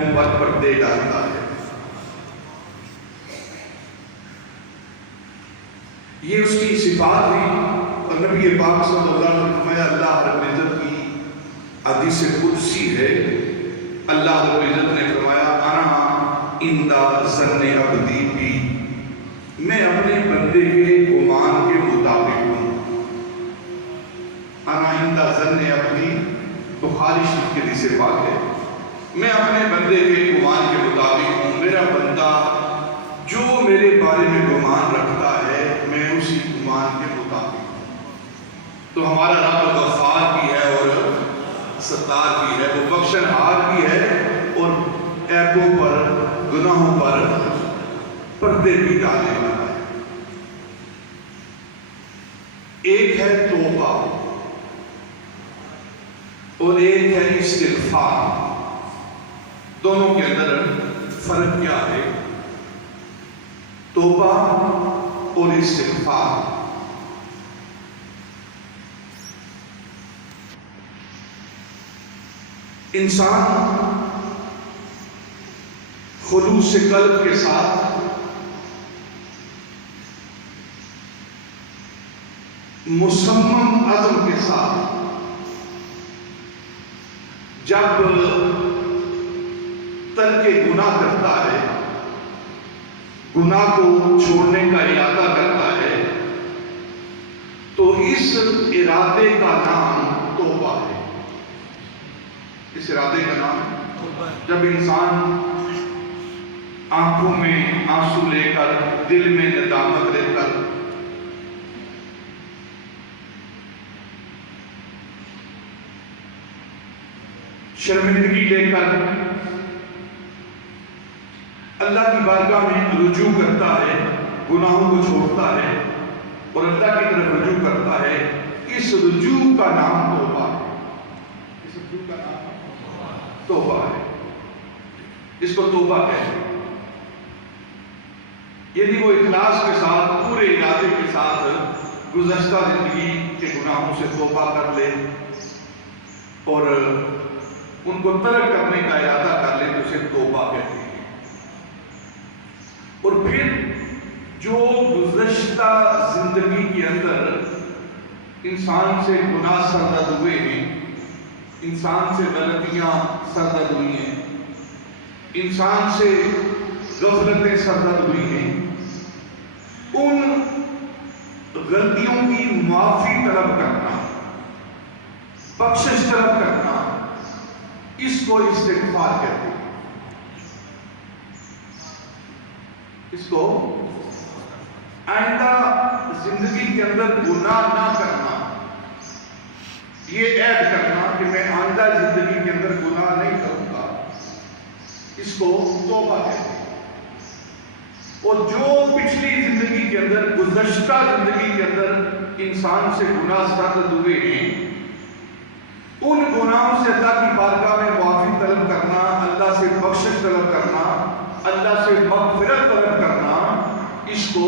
عیبوں پر پردے ڈالتا ہے۔ یہ اس کی صفات ہوئی، اور نبی پاک صلی اللہ علیہ وسلم نے فرمایا اللہ رب العزت کی حدیث قدسی ہے، اللہ رب العزت نے فرمایا انا عند ظن عبدی بی، میں اپنے بندے کے گمان کے مطابق ہوں۔ انا عند ظن عبدی بخاری شریف کی حدیث پاک ہے، میں اپنے بندے کے گمان کے مطابق ہوں، میرا بندہ جو میرے بارے میں گمان رکھتا ہے میں اسی گمان کے مطابق ہوں۔ تو ہمارا رب غفار بھی ہے اور ستار بھی ہے، وہ بخشنہار بھی ہے اور عیبوں پر گناہوں پر پردے بھی ڈالنے والا ہے۔ ایک ہے توبہ اور ایک ہے استغفار، دونوں کے اندر فرق کیا ہے؟ توبہ اور استغفار۔ انسان خلوص قلب کے ساتھ مصمم عزم کے ساتھ جب ترک گناہ کرتا ہے، گناہ کو چھوڑنے کا ارادہ کرتا ہے، تو اس ارادے کا نام توبہ ہے۔ اس ارادے کا نام جب انسان آنکھوں میں آنسو لے کر، دل میں ندامت لے کر شرمندگی لے کر اللہ کی بارگاہ میں رجوع کرتا ہے، گناہوں کو چھوڑتا ہے اور اللہ کی طرف رجوع کرتا ہے، اس رجوع کا نام توبہ ہے۔ اس رجوع کا نام توبہ ہے، اس کو توبہ کہتے ہیں۔ یعنی وہ اخلاص کے ساتھ، پورے ارادے کے ساتھ گزشتہ زندگی کے گناہوں سے توبہ کر لے اور ان کو ترک کرنے کا ارادہ کر لے، تو اسے توبہ کہتے ہیں۔ اور پھر جو گزشتہ زندگی کے اندر انسان سے گناہ سرزد ہوئے ہیں، انسان سے غلطیاں سرزد ہوئی ہیں، انسان سے غفلتیں سرزد ہوئی ہیں، ان غلطیوں کی معافی طلب کرنا، بخشش طلب کرنا، اس کو استغفار کہتے ہیں۔ اس کو آئندہ زندگی کے اندر گناہ نہ کرنا، یہ عہد کرنا کہ میں آئندہ زندگی کے اندر گناہ نہیں کروں گا، اس کو توبہ کہتے ہیں۔ اور جو پچھلی زندگی کے اندر، گزشتہ زندگی کے اندر انسان سے گناہ سرزد ہوئے ہیں، ان گناہوں سے اللہ کی بارگاہ میں معافی طلب کرنا، اللہ سے بخشش طلب کرنا، اللہ سے مغفرت طلب کرنا، اس کو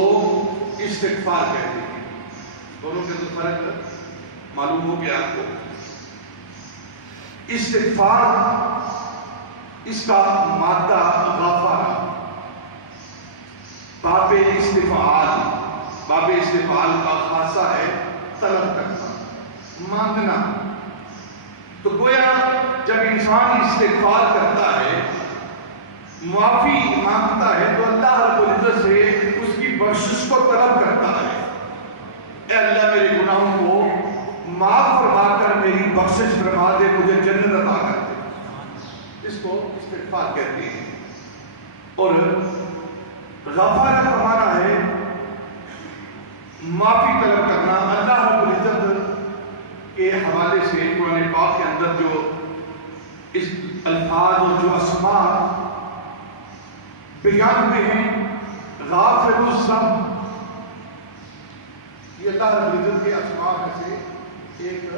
استغفار کہتے ہیں۔ دونوں کے اندر فرق معلوم ہو گیا آپ کو؟ استغفار، اس کا مادہ غفارہ، باب استفعال، باب استفعال کا خاصہ ہے طلب کرنا، مانگنا۔ تو گویا جب انسان استغفار کرتا ہے، معافی مانگتا ہے، تو اللہ رب العزت سے اس کی بخشش کو طلب کرتا ہے، اے اللہ میرے گناہوں کو معاف فرما کر میری بخشش فرما دے، مجھے جنت عطا کر دے۔ اس کو استغفار کہتے ہیں۔ اور غفارہ کا معنی ہے معافی طلب کرنا۔ اللہ رب العزت کے حوالے سے قرآن پاک کے اندر جو اس الفاظ اور جو اسماء بیان ہوئے ہیں، غافر الذنب، یہ اللہ رب العزت کے اسماء میں سے ایک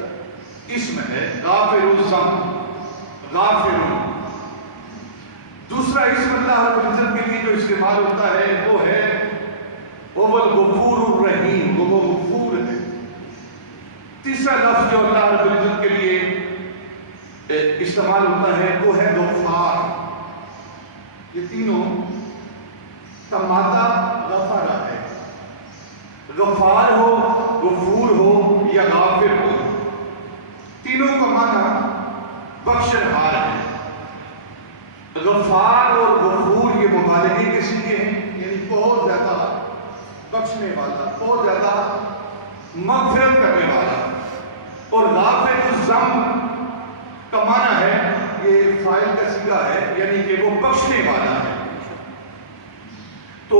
اسم ہے، غافر الذنب، غافر۔ دوسرا اسم اللہ رب العزت کے لیے جو استعمال ہوتا ہے وہ ہے الغفور الرحیم، وہ غفور ہے۔ تیسرا لفظ جو اللہ رب العزت کے لیے استعمال ہوتا ہے وہ ہے غفار، یہ تینوں کا مادہ غفرہ ہے. غفار ہو، غفور ہو یا غافر ہو، تینوں کا معنی بخشنہار ہے. غفار اور غفور یہ مبالغے کے سیغے ہیں، یعنی بہت زیادہ بخشنے والا، بہت زیادہ مغفرت کرنے والا. اور غافر الذنب کا معنی ہے، یہ فاعل کا صیغہ ہے، یعنی کہ وہ بخشنے والا ہے. تو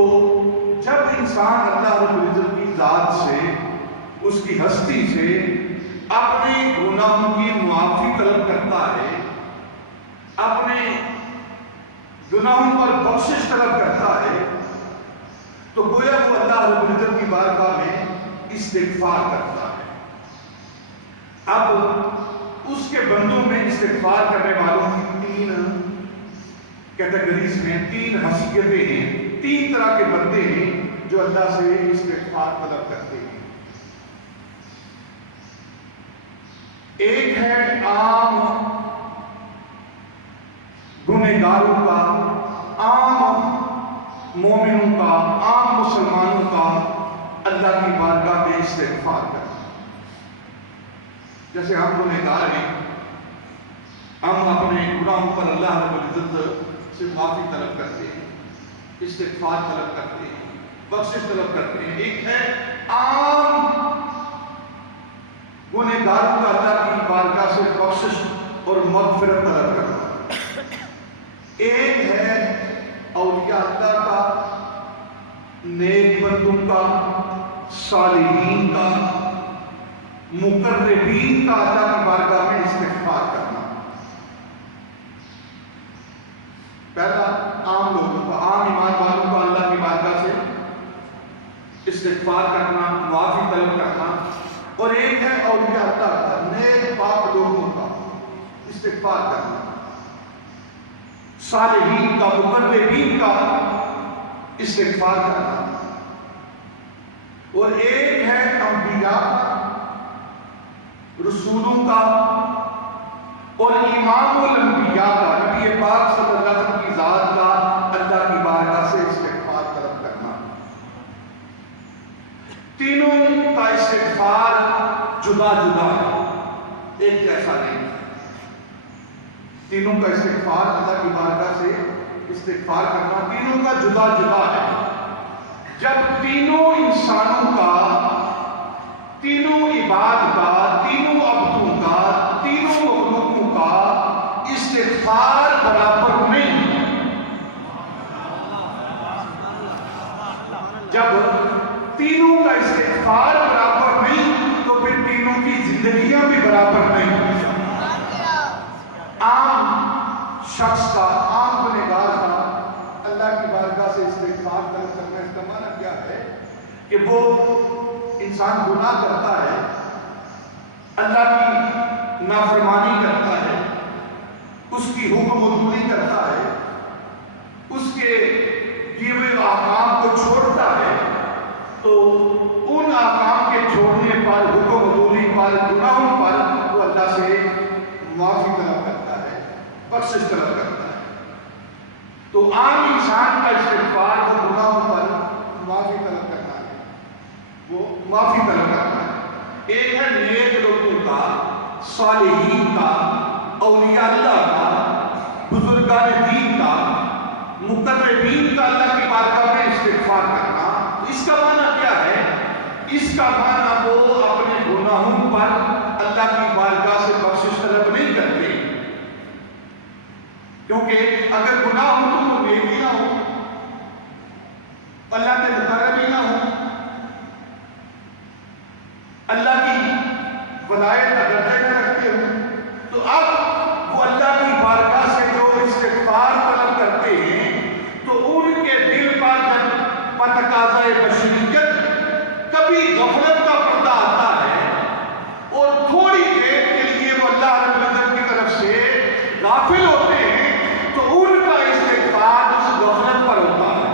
جب انسان اللہ رب العزت کی ذات سے، اس کی ہستی سے اپنے گناہوں کی معافی طلب کرتا ہے، اپنے گناہوں پر بخشش طلب کرتا ہے، تو گویا وہ اللہ رب العزت کی بارگاہ میں استغفار کرتا ہے. اب اس کے بندوں میں استغفار کرنے والوں کی تین کیٹیگریز میں، تین حیثیتیں ہیں، تین طرح کے بندے ہیں جو اللہ سے استغفار طلب کرتے ہیں. ایک ہے عام گنہگاروں کا، عام مومنوں کا، عام مسلمانوں کا اللہ کی بارگاہ میں استغفار کرنا. جیسے ہم گنہگار ہیں، ہم اپنے گناہوں پر اللہ رب العزت سے معافی طلب کرتے ہیں، استغفار طلب کرتے ہیں، بخشش طلب کرتے ہیں. ایک ہے عام گنہگاروں کا اللہ کی بارگاہ سے بخشش اور مغفرت طلب کرنا. ایک ہے اولیاء اللہ کا، نیک بندوں کا، صالحین کا، مقربین کا اللہ کی بارگاہ میں استغفار کرنا. پہلا عام لوگوں کا، عام ایمان والوں کا اللہ کی بارگاہ سے استغفار کرنا، معافی طلب کرنا. اور ایک ہے اولیاء اللہ کا، نیک پاک لوگوں کا استغفار کرنا، صالحین کا، مقربین کا استغفار کرنا. اور ایک ہے انبیاء کا، رسولوں کا اور امام الانبیاء کا، نبی پاک صلی اللہ علیہ وسلم کی ذات کا اللہ کی بارگاہ سے استغفار طلب کرنا. تینوں کا استغفار جدا جدا ہے، ایک جیسا نہیں. تینوں کا استغفار اللہ کی بارگاہ سے استغفار کرنا تینوں کا جدا جدا ہے. جب تینوں انسانوں کا، تینوں عباد کا، تینوں عبدوں کا، تینوں مخلوقوں کا استغفار برابر نہیں، جب تینوں کا استغفار برابر نہیں تو پھر تینوں کی زندگیاں بھی برابر نہیں. عام شخص کا، عام گنہگار کا اللہ کی بارگاہ سے استغفار طلب کرنا، اس کا معنی کیا ہے کہ وہ انسان گناہ کرتا ہے، اللہ کی نافرمانی کرتا ہے، اس کی حکم عدولی کرتا ہے، اس کے کیے ہوئے احکام کو چھوڑتا ہے، تو ان احکام کے چھوڑنے پر، حکم عدولی پر، گناہوں پر وہ اللہ سے معافی طلب کرتا ہے، بخشش طلب کرتا ہے. تو عام انسان کا استغفار وہ گناہوں پر معافی طلب کرنا ہے، وہ معافی طلب کرنا ہے. ایک ہے نیک لوگوں کا، صالحین کا، اولیاء اللہ کا، بزرگان دین کا، مقربین کا اللہ کی بارگاہ میں استغفار کرنا. اس کا معنی کیا ہے؟ اس کا معنی وہ اپنے گناہوں پر اللہ کی بارگاہ سے بخشش طلب نہیں کرتے، کیونکہ اگر گناہ ہو تو نیکی نہ ہو، اللہ کے مقربی نہ ہو، اللہ کی ولایت کا درجہ نہ رکھتے ہو، تو اب وہ اللہ کی بارگاہ سے جو استغفار طلب کرتے ہیں تو ان کے دل پر جب بتقاضۂ بشریت کبھی غفلت کا پردہ آتا ہے اور تھوڑی دیر کے لیے وہ اللہ رب العزت کی طرف سے غافل ہوتے ہیں، تو ان کا استغفار اس غفلت پر ہوتا ہے.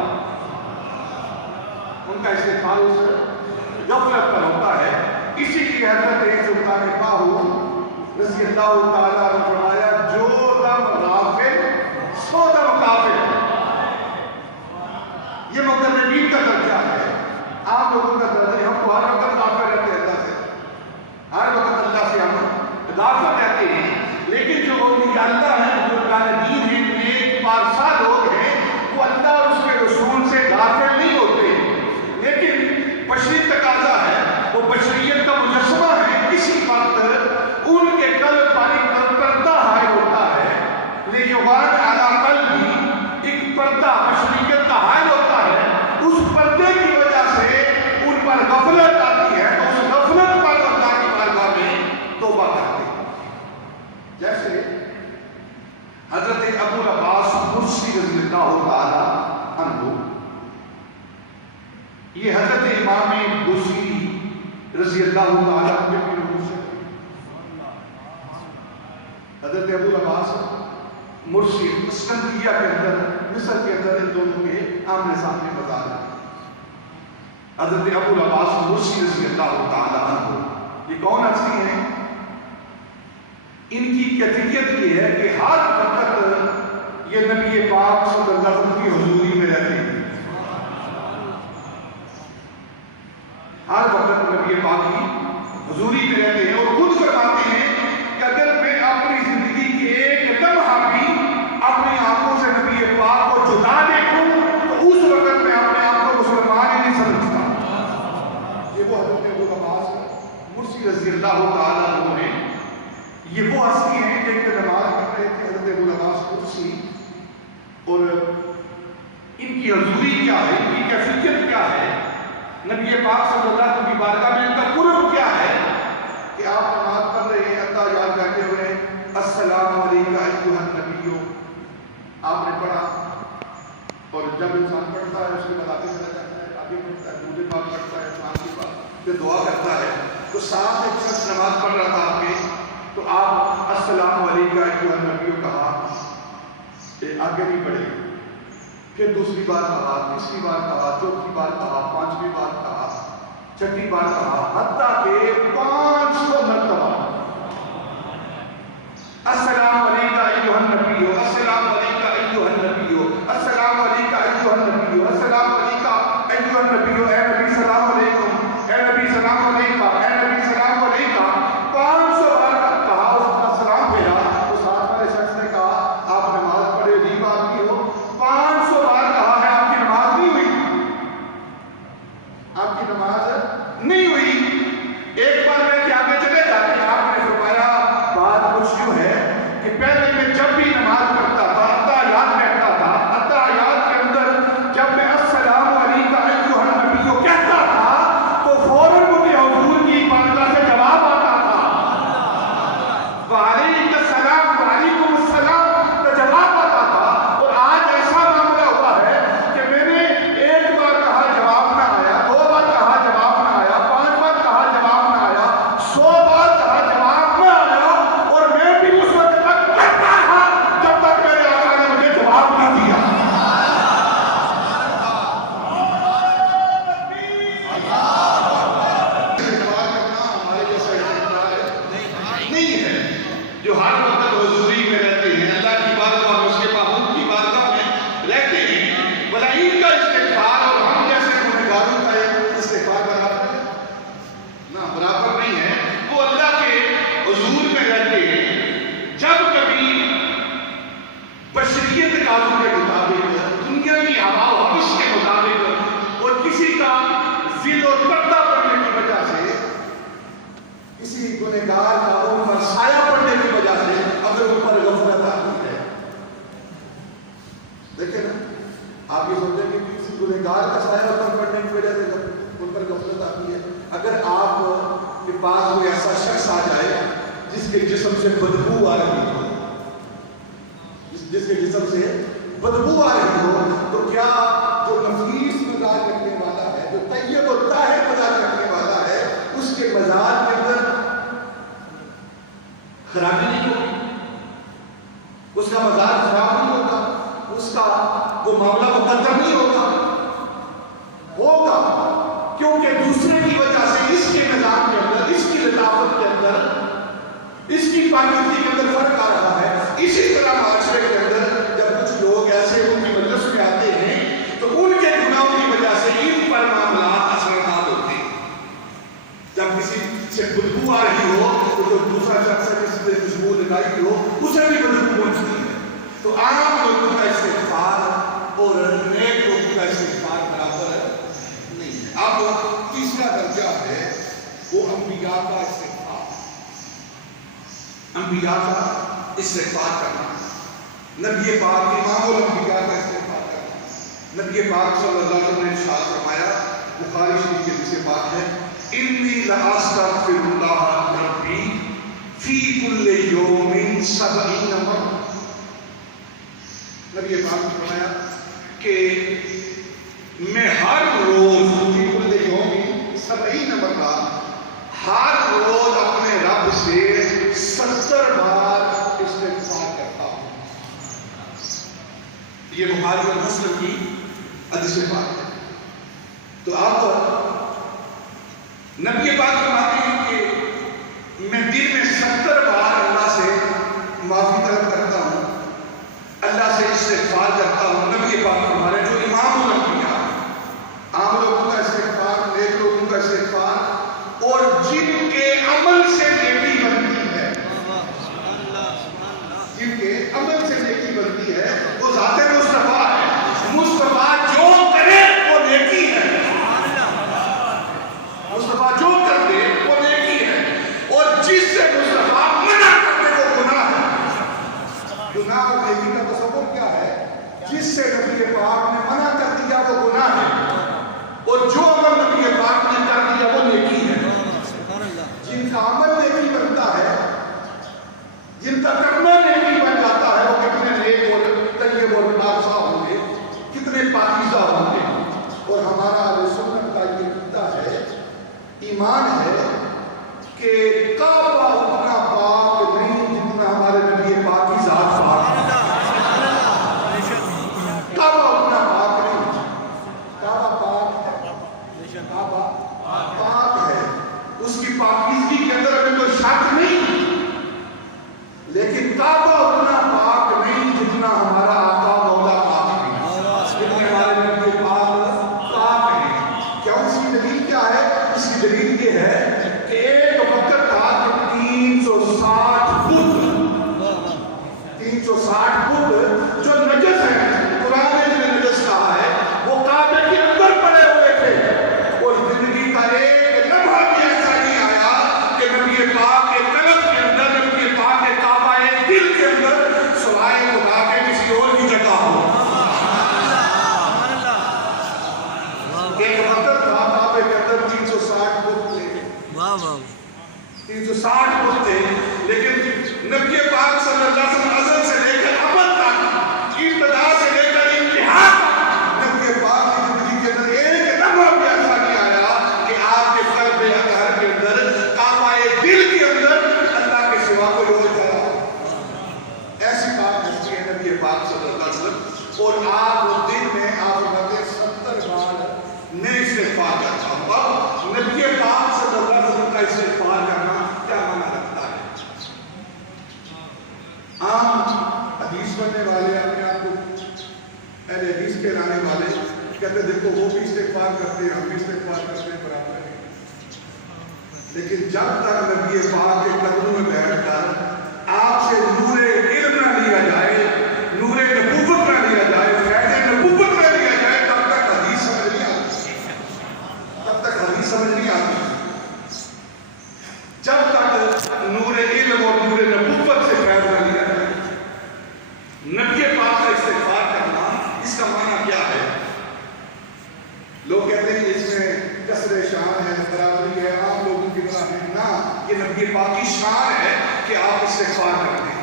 عام لوگوں کا درد ہے، ہم تو ہر وقت غافل رہتے ہیں اللہ سے، ہر وقت اللہ سے ہم غافل رہتے ہیں. لیکن جو اولیاء اللہ ہیں، جو دین ہیں، نیک پارسا لوگ ہیں، وہ اللہ اور اس کے رسول سے غافل نہیں ہوتے. لیکن بشری تقاضا ہے، وہ بشریت کا مجسمہ ہے، کسی وقت ان کے قلب پانی پر پردہ حائل ہوتا ہے. لیوان علی قلبی، ایک پردہ بشریت کا حائل ہوتا ہے. اس پردے کی وجہ سے ان پر غفلت آتی ہے، تو اس غفلت پر اللہ کی بارگاہ میں توبہ کرتے ہیں. جیسے حضرت ابو العباس مرسی رضی اللہ تعالی عنہ، یہ حضرت امام بصری رضی اللہ تعالی عنہ کے لوگوں سے، حضرت ابو العباس مرسی اسکندریہ کے اندر، مصر کے اندر ان دونوں کے آمنے سامنے مزار ہے. حضرت ابو العباس مرسی رضی اللہ تعالی عنہ یہ کون ہستی ہیں؟ ان کی کیفیت یہ ہے کہ ہر وقت یہ نبی پاک صلی اللہ علیہ وسلم کی حضوری میں رہتے ہیں. ہر وقت نبی پاک کی حضوری میں رہتے ہیں اور خود فرماتے ہیں کہ اگر میں اپنی زندگی کے ایک لمحہ بھی اپنی آنکھوں سے نبی پاک کو جدا دیکھوں تو اس وقت میں اپنے آپ کو مسلمان ہی نہیں سمجھتا. یہ وہ حضرت ابو العباس مرسی رضی اللہ تعالیٰ عنہ ہیں. یہ وہ ہستی ہیں کہ نماز پڑھ رہے تھے حضرت ابو العباس مرسی، اور ان کی حضوری کیا ہے، ان کی کیفیت کیا ہے، نبی پاک صلی اللہ علیہ وسلم کی بارگاہ میں ان کا قرب کیا ہے کہ آپ نماز پڑھ رہے ہیں، اللہ یاد بیٹھے ہوئے ہیں، السلام علیکم ایھا النبی، آپ نے پڑھا. اور جب انسان پڑھتا ہے اس کے بعد آگے چلا جاتا ہے، آگے پڑھتا ہے، دوسرے پاک پڑھتا ہے، انسان کی بات پھر دعا کرتا ہے. تو ساتھ ایک شخص نماز پڑھ رہا تھا آپ کے، تو آپ السلام علیکم ایھا النبی کہا، آگے نہیں بڑھے، پھر دوسری بار کہا، تیسری بار کہا، چوتھی بار کہا، پانچویں بار کہا، چھٹی بار کہا، حتیٰ کہ 500 مرتبہ السلام علیکم ایھا النبی، السلام علیکم ایھا النبی، السلام علیکم ایھا النبی، السلام علیکم ایھا النبی، اے نبی سلام علیکم، اے نبی سلام علیکم، اے نبی سلام علیکم. 500 بار کہا، اس کا سلام پھیرا تو ساتھ والے شخص نے کہا آپ نماز پڑھے عجیب آپ کی ہو، 500 بار کہا ہے آپ کی نماز نہیں ہوئی، آپ کی نماز نہیں ہوئی. ایک بار میں کہ آگے چلے جاتے ہیں، آپ نے فرمایا بات کچھ یوں ہے کہ پہلے میں جب بھی نماز پڑھتا تھا، اتحیات بیٹھتا تھا، اتحیات کے اندر جب میں السلام علیکم ایھا النبی کو کہتا تھا تو فوراً مجھے حضور کی بارگاہ سے جواب آتا تھا، وعلیکم السلام، وعلیکم السلام کا جواب آتا تھا. اور آج ایسا معاملہ ہوا ہے کہ میں نے ایک بار کہا جواب نہ آیا، 2 بار کہا جواب نہ آیا، 5 بار کہا جواب نہ آیا، 100 بار کہا جواب نہ آیا، اور میں بھی اس وقت تک کرتا تھا جب تک میرے آقا نے مجھے جواب نہ دیا. ہمارے جیسا نہیں ہے جو ہر وقت حضوری میں رہتے ہیں، اللہ کی بارگاہ میں، اس کے محبوب کی بارگاہ میں رہتے ہیں. بھلا ان کا استغفار اور ہم جیسے گنہگاروں کا استغفار برابر ہے؟ نہ، برابر نہیں ہے. وہ اللہ کے حضور میں رہتے ہیں. جب کبھی بشریت قانون کے مطابق، دنیا کی ہوا و حوث کے مطابق، اور کسی کا ذل اور پردہ پڑنے کی وجہ سے، کسی گنہگار کا ان پر سایہ پڑنے کی وجہ سے اگر ان پر غفلت آتی ہے، دیکھیں نا، آپ یہ سوچیں کہ کسی گنہگار کا سایہ پر پڑنے کی وجہ سے ان پر غفلت آتی ہے. اگر آپ کے پاس کوئی ایسا شخص آ جائے جس کے جسم سے بدبو آ رہی ہو، جس کے جسم سے بدبو آ رہی ہو، تو کیا جو نفیس مزاج رکھنے والا ہے، جو طیب و طاہر مزاج رکھنے والا ہے، اس کے مزاج کے اندر خرابی نہیں ہوگی، اس کا مزاج خراب نہیں ہوگا، اس کا وہ معاملہ مقدر نہیں ہوگا، کیونکہ دوسرے کی وجہ سے اس کے نظام کے اندر، اس کی لطافت کے اندر، اس کی پاکیزگی کے اندر فرق آ رہا ہے. اسی طرح معاشرے کے اندر جب کچھ لوگ ایسے ان کی مجلس میں آتے ہیں تو ان کے گناہوں کی وجہ سے ان پر معاملات اثرات انبیاء کا استغفار کرنا، نبی پاک امام الانبیاء کا استغفار کرنا۔ نبی پاک صلی اللہ علیہ وسلم نے ارشاد فرمایا، بخاری شریف کے حدیث پاک ہے، انی لاستغفر اللہ ربی فی کل یوم 70 مرہ۔ نبی پاک نے فرمایا کہ میں ہر روز فی کل یوم 70 مرہ، ہر روز اپنے رب سے 70 بار استغفار کرتا ہوں۔ یہ بخاری اور مسلم کی حدیث پاک ہے۔ تو آپ نبی پاک فرماتے ہیں کہ میں دن میں 70 بار اللہ سے معافی طلب کرتا ہوں، اللہ سے استغفار کرتا ہوں۔ نبی پاک فرما رہے ہیں جو امام الانبیاء، عام لوگوں کا استغفار، نیک لوگوں کا استغفار، اور جن کے عمل سے نیکی بنتی ہے، جن کے عمل سے نیکی بنتی ہے، وہ ذات مصطفیٰ ہے۔ مصطفیٰ جو کرے وہ نیکی ہے، مصطفیٰ جو کر دے وہ نیکی ہے، اور جس سے مصطفیٰ منع کر دے وہ گناہ ہے۔ گناہ اور نیکی کا تصور کیا ہے؟ جس سے نبی پاک نے منع کر دیا وہ گناہ ہے، اور جو عمل نبی پاک نے کر دیا وہ نیکی ہے۔ جن کا عمل نیکی بنتا ہے، جن کا کرنا نیکی بن جاتا ہے، وہ کتنے نیک اور طیب اور نافع ہوں گے، کتنے پاکیزہ ہوں گے۔ اور ہمارا اہل سنت کا یہ عقیدہ ہے، ایمان ہے کہ کعبہ اتنا پاک نہیں جتنا ہمارے نبی پاک کی ذات پاک ہے۔ کعبہ اتنا پاک نہیں، کعبہ پاک ہے، کعبہ پاک ہے، اس کی پاکیزگی کے اندر ہمیں کوئی شک نہیں، لیکن کعبہ اتنا پاک نہیں جتنا ہمارا آقا مولا پاک ہے، جتنے ہمارے نبی پاک پاک ہیں۔ کیا اس کی دلیل کیا ہے؟ اس کی دلیل یہ ہے کہ ایک وقت تھا کہ 360 بت جو نجس ہیں، قرآن نے جنہیں نجس کہا ہے، وہ کعبے کے اندر پڑے ہوئے تھے، اور زندگی کا ایک لمحہ بھی ایسا نہیں آیا کہ نبی پاک کے قلب کے اندر، نبی پاک کے کعبہ دل کے اندر سوائے خدا کے کسی اور کی جگہ ہو۔ ایک وقت تھا کعبے کے اندر 360 بت تھے، 360 بت تھے، لیکن نبی پاک صلی اللہ علیہ وسلم ازل سے لے کر ابد تک، ابتدا سے لے کر انتہا تک، نبی پاک کی زندگی کے اندر ایک لمحہ بھی ایسا نہیں آیا کہ آپ کے قلب اطہر کے اندر، کعبہ دل کے اندر اللہ کے سوا کوئی اور جگہ ہو۔ ایسی بات ہستی ہے نبی پاک صلی اللہ علیہ وسلم، اور آپ دن میں آپ فرماتے 70 بار میں استغفار کرتا ہوں۔ اب نبی پاک صلی اللہ علیہ وسلم کا استغفار کرنا کیا معنی رکھتا ہے؟ عام حدیث پڑھنے والے اپنے آپ کو اہل حدیث کہلانے والے کہتے ہیں دیکھو وہ بھی استغفار کرتے ہیں، ہم بھی استغفار کرتے ہیں، برابر ہے۔ لیکن جب تک نبی پاک کے قدموں میں بیٹھ کر آپ سے نور علم نہ لیا جائے، نور نبوت نہ لیا جائے، فیض نبوت نہ لیا جائے، تب تک حدیث سمجھ نہیں آتی، تب تک حدیث سمجھ نہیں آتی۔ جب تک نور علم اور نور نبوت سے فیض نہ لیا جائے، نبی پاک کا استغفار کرنا، اس کا معنی کیا ہے؟ لوگ کہتے ہیں اس میں کسر شان ہے، برابری ہے، عام لوگوں کی طرح ہے۔ نہ، یہ نبی پاک کی شان ہے کہ آپ استغفار کرتے ہیں۔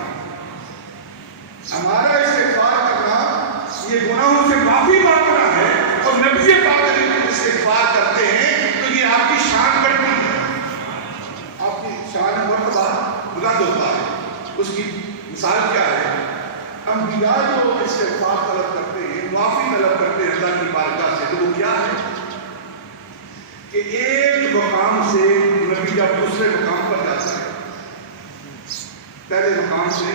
ہمارا استغفار کرنا یہ گناہوں سے معافی مانگنا ہے، اور نبی پاک جب استغفار کرتے ہیں تو یہ آپ کی شان بڑھتی ہے، آپ کی شان مرتبہ بلند ہوتا ہے۔ اس کی مثال کیا ہے؟ انبیاء جو استغفار طلب کرتے ہیں، معافی طلب کرتے ہیں اللہ کی بارگاہ سے، تو وہ کیا ہے کہ ایک مقام سے نبی جب دوسرے مقام پر جاتا ہے، پہلے مقام سے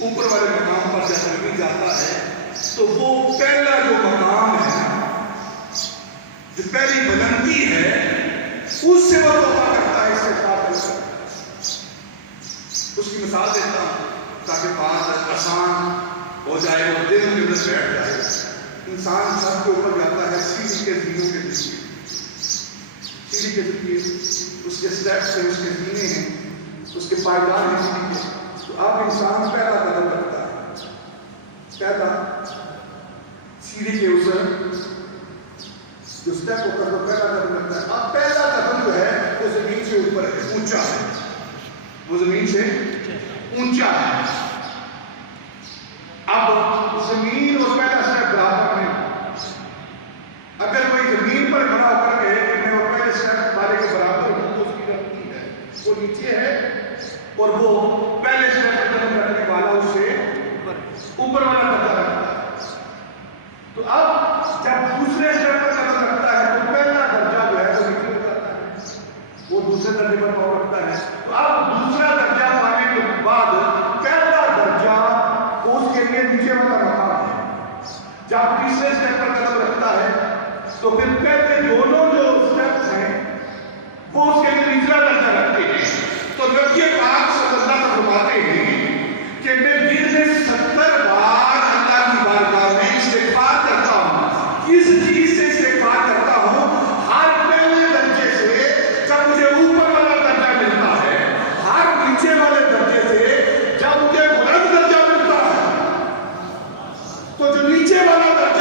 اوپر والے مقام پر جب نبی جاتا ہے تو وہ پہلا جو مقام ہے، جو پہلی بلندی ہے، اس سے وہ توبہ کرتا ہے، استغفار کرتا ہے۔ اس کی مثال دیتا ہوں تاکہ بات آسان ہو جائے اور دل کے اندر بیٹھ جائے۔ انسان سب کے اوپر جاتا ہے سیڑھی کے زینوں کے ذریعے، سیڑھی کے ذریعے اس کے سٹیپس ہیں، اس کے زینے ہیں، اس کے پائیدار نہیں ہے، تو اب انسان پہلا قدم رکھتا ہے، پہلا سیڑھی کے اوپر جو سٹیپ ہوتا ہے وہ پہلا قدم رکھتا ہے. اب پہلا قدم جو ہے وہ زمین سے اوپر ہے، اونچا ہے، وہ زمین سے اونچا ہے. اب زمین اور پہلا سٹیپ برابر نہیں. اگر کوئی زمین پر کھڑا ہو کر کے کہ میں وہ پہلے سٹیپ والے کے برابر ہوں تو اس کی غلطی ہے. وہ نیچے ہے اور وہ پہلے سٹیپ پر قدم رکھنے والا اس سے اوپر والا قدم رکھتا ہے. تو اب جب دوسرے سٹیپ پر قدم رکھتا ہے تو پہلا درجہ جو ہے وہ نیچے ہو جاتا ہے، وہ دوسرے درجے پر پاؤں رکھتا ہے. تو اب دوسرا درجہ پانے کے بعد پہلا درجہ اس کے لیے نیچے والا مقام ہے. جب تیسرے سٹیپ پر قدم رکھتا ہے تو پھر پہلے دونوں جو سٹیپس ہیں وہ اس کے لیے تیسرا درجہ رکھتے ہیں. تو نبی پاک صلی اللہ علیہ وسلم فرماتے ہیں کہ میں دن میں 70 بار اللہ کی بارگاہ میں استغفار کرتا ہوں. کس چیز سے استغفار کرتا ہوں؟ ہر پہلے درجے سے جب مجھے اوپر والا درجہ ملتا ہے، ہر نیچے والے درجے سے جب مجھے بلند درجہ ملتا ہے، تو جو نیچے والا درجہ